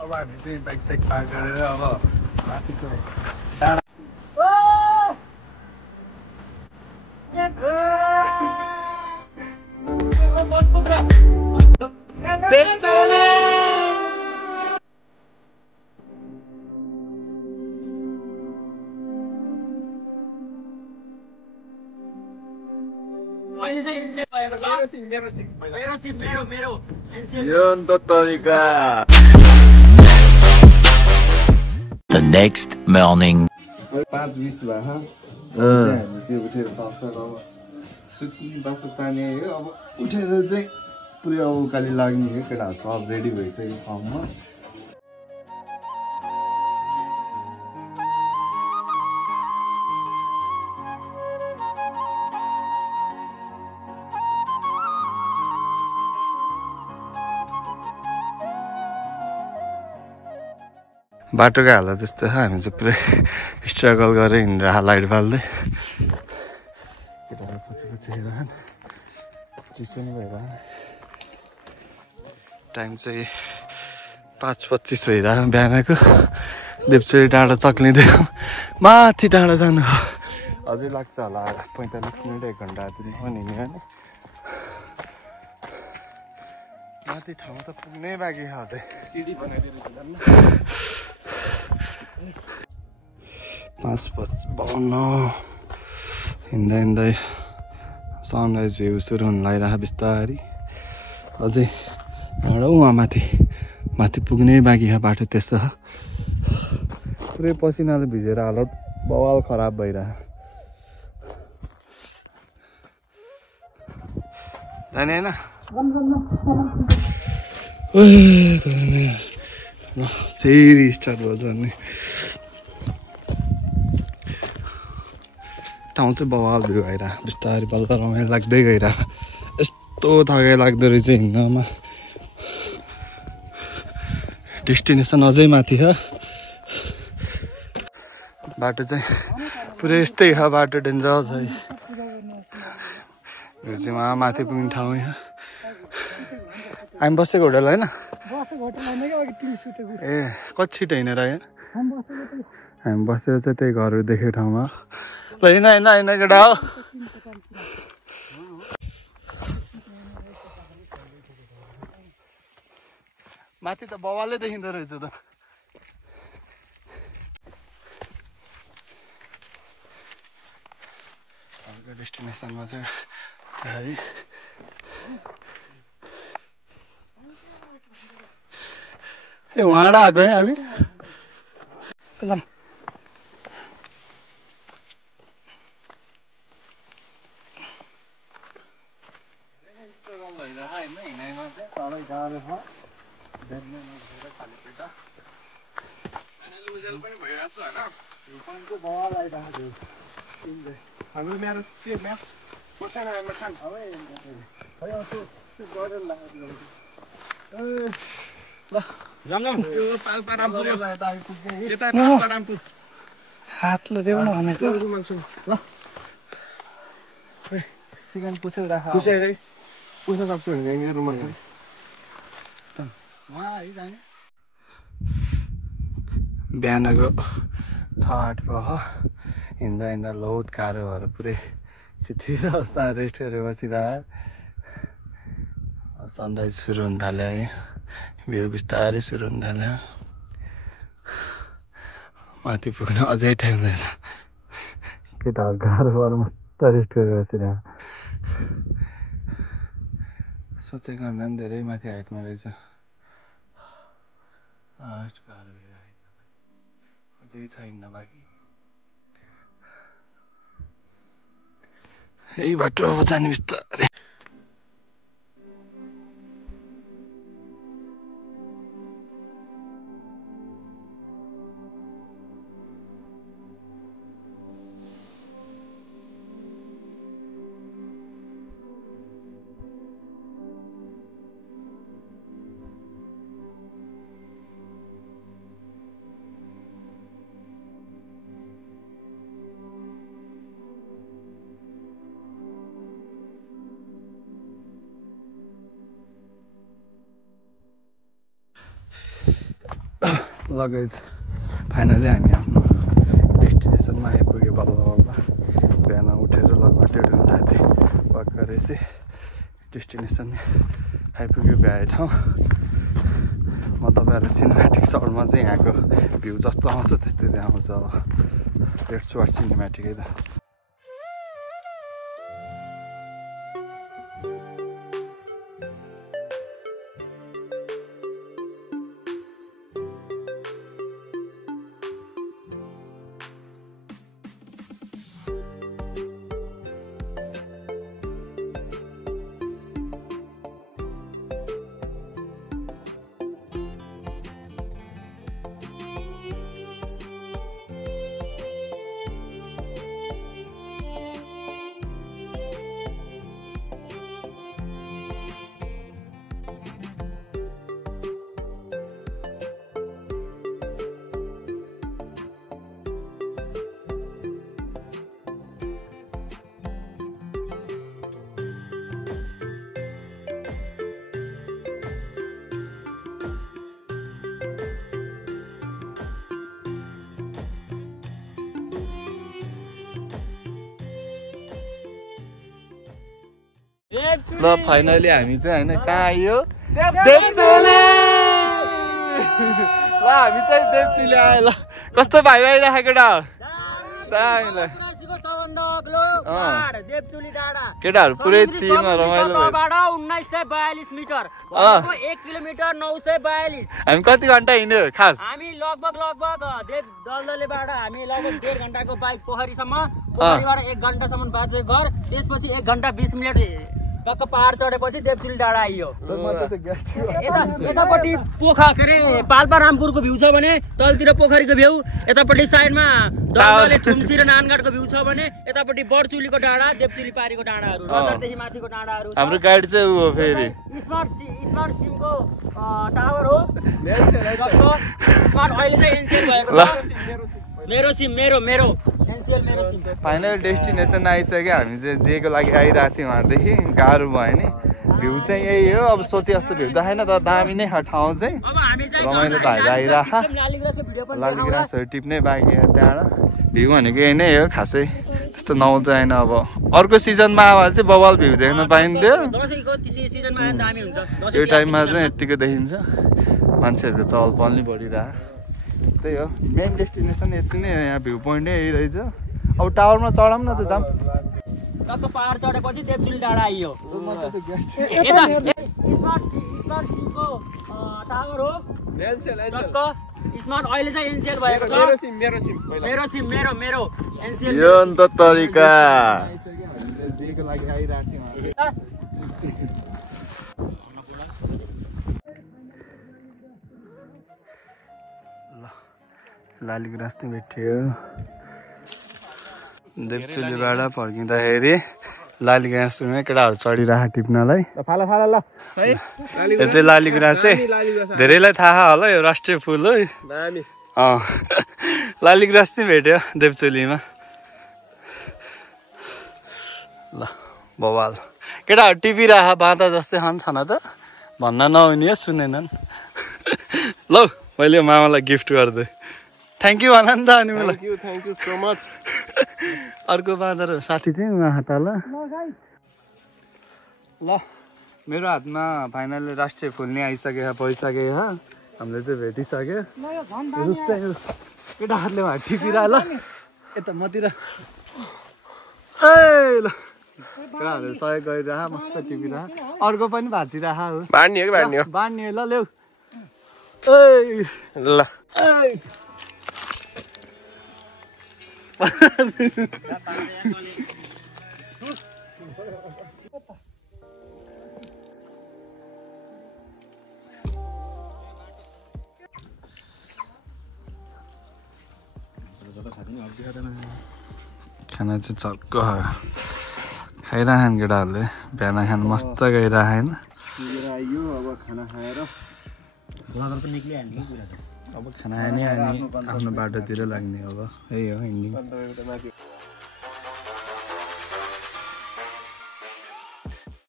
अब हामी चाहिँ बाइक साइक पार्क गरेर अब माथिको डाँडा The next morning. 5:20 भयो हामी चाहिँ उठेर पाउँछ अब सुत्ने बसस्थाने हो अब उठेर चाहिँ पुरै अब उकाली लाग्ने हो केटाहरू सब रेडी भइसक्यो ठाउँमा बाटोको हालत त्यस्तो छ हामी चाहिँ पुरै स्ट्रगल गरेर हिँडेर लाइट बाल्दै केटाहरू पछि पछि हेर चिसो नि भएर टाइम चाहिँ 5:25 भइरहेको बिहानको देवचोरी डाँडा चक्लिँदै माथि डाँडा जानु अझै लाग्छ होला 45 मिनट 1 घन्टा पनि हिँड्ने होइन माथि ठाउँ त पुग्नै बाँकी छ अझै सिडी बनाइदिएर 5:52 हिँड्दा हिँड्दै सनराइज भ्यू सुरु हुन लागिरहेको बिस्तारी अझै एउटा उहाँ माथि पुग्नै बाँकी छ बाटो त्यस्तो छ पुरै पसिनाले भिजेर हालत बवाल खराब भइरहेको जाने होइन फेरि स्टार्ट भयो झन् ठाउँ चाहिँ बवाल भ्यू भइरहेको बिस्तारै बल्ल रमाइलो लाग्दै गइरहेको यस्तो थकाइ लाग्दो रहेछ हिँड्नमा डेस्टिनेसन अझै माथि छ बाटो चाहिँ पुरै यस्तै छ बाटो डेन्जर छ यो चाहिँ वहाँ माथि पुग्ने ठाउँ हो हामी बसेको होटल होइन ए कति छिटो हिँडेर आयो हामी बसेर चाहिँ त्यही घरहरू देखेको ठाउँमा ल होइन केटा हो माथि त बवालै देखिँदो रहेछ त हाम्रो डेस्टिनेसनमा चाहिँ है ए वहाँ आएको है हामी हामी मेरो के म्याप बसेन खान हातले देऊ न भनेको ल सिकान पुछेर राख पुछ्न सक्छु भने रुममा बिहानको 6-8 भयो हिँड्दा हिँड्दा बहुत गाह्रो भएर पुरै शिथिल अवस्था रेस्ट गरेर बसिरहेको सनराइज सुरु हुन थाल्यो है भ्यू बिस्तारै सुरु हुन थाल्यो माथि पुग्न अझै टाइम रहेछ केटाहरू गाह्रो भएर मस्त रेस्ट गरेर बसिरहेको सोचेको भन्दा पनि धेरै माथि हाइटमा रहेछ अझै छ हिँड्न बाँकी यही बाटो अब जाने बिस्तारै लगेज फाइनली हामी आफ्नो डेस्टिनेसनमा आइपुग्यो बल्ल बल्ल बिहान उठेर लगभग 1.5 घन्टा थियो वाक गरेर चाहिँ डेस्टिनेसन आइपुग्यो भ्याए ठाउँ म तपाईँहरूलाई सिनेमेटिक सर्टमा चाहिँ यहाँको भ्यू जस्तो आउँछ त्यस्तै देखाउँछ अब रेड स्वाट सिनेमेटिकै त ल फाइनली हामी चाहिँ होइन कहाँ आयो देवचोली ल हामी चाहिँ देवचोली आयो ल कस्तो भाइ आइराखेको केटा दामीलाई केटाहरू पुरै चिनमा रमाइलो 1942 मिटर 1 किलोमिटर 942 हामी कति घन्टा हिँड्यो खास हामी लगभग दलदलेबाट हामी लगभग 1.5 घन्टाको बाइक पोखरीसम्म पोखरीबाट 1 घन्टासम्म बाँचे घर त्यसपछि 1 घन्टा 20 मिनट टक्क पहाड चढेपछि देवचोली डाँडा आइयो यतापट्टि पोखा के अरे पाल्पा रामपुरको भ्यू छ भने तलतिर पोखरीको भ्यू यतापट्टि साइडमा दलदले थुम्सी र नानगढको भ्यू छ भने यतापट्टि बडचुलीको डाँडा देवचोली पारीको डाँडाहरू नजरदेखि माथिको डाँडाहरू हाम्रो गाडी चाहिँ उ हो फेरि स्मार्ट सिमको टावर हो स्मार्ट अहिले चाहिँ एनसीएल भएको छ मेरो सिम मेरो एनसीएल मेरो सिम फाइनल डेस्टिनेसन आइसक्यो हामी चाहिँ जेको लागि आइरहेको थियौँ वहाँदेखि गाह्रो भयो नि भ्यू चाहिँ यही हो अब सोचे जस्तो भ्यू देखाएन तर दामी नै ठाउँ चाहिँ रमाइलो भएर आइरह लालीग्रासहरू टिप्नै बाँकी त्यहाँबाट भ्यू भनेको यही नै हो खासै त्यस्तो नआउँदैन अब अर्को सिजनमा आएर चाहिँ बवाल भ्यू देख्न पाइन्थ्यो यो टाइममा चाहिँ यत्तिको देखिन्छ मान्छेहरूको चहल पहल नै बढिरह त्यही हो मेन डेस्टिनेसन यति नै हो यहाँ भ्यू पोइन्टै यही रहेछ अब टावरमा चढाउँ न त जाऊँ टक्क पहाड चढेपछि देवचोली डाँडा आइयो स्मार्ट सिमको टावर हो टक्क स्मार्ट अहिले चाहिँ एनसीएल भएको छ मेरो एनसीएल यो नि त तरिका जेको लागि आइरहेको थियौँ लालीग्रास नै भेट्यो देवचोलीबाट फर्किँदाखेरि लालीग्रासमा केटाहरू चढिरहेको टिप्नलाई यो चाहिँ लालीग्रास है धेरैलाई थाहा होला यो राष्ट्रिय फुल हो लालीग्रास चाहिँ भेट्यो देवचोलीमा ल बवाल केटाहरू टिपिरह बाँधा जस्तै छन् त भन्न नहुने हो सुनेनन् ल मैले मामालाई गिफ्ट गर्दै थ्याङ्क यू भन नि त अनि मलाई थ्याङ्क यू सो मच अर्को बाँदर साथी चाहिँ उहाँ तल ल मेरो हातमा फाइनली राष्ट्रिय फुल नै आइसक्यो पाइसक्यो हामीले चाहिँ भेटिसक्यो केटाहरूले उहाँ टिपिरह ल यता मतिर ए ल केटाहरूले सहयोग गरिरह मस्त टिपिरह अर्को पनि भाँचिरह हो बाँड्ने ल ल्याउ ल खाना चाहिँ चर्को खाइरहन् केटाहरूले बिहान खानु मस्त गइरहन अब खाना खाएर अब खाना खाने अनि आफ्नो बाटोतिर लाग्ने अब यही हो हिँड्ने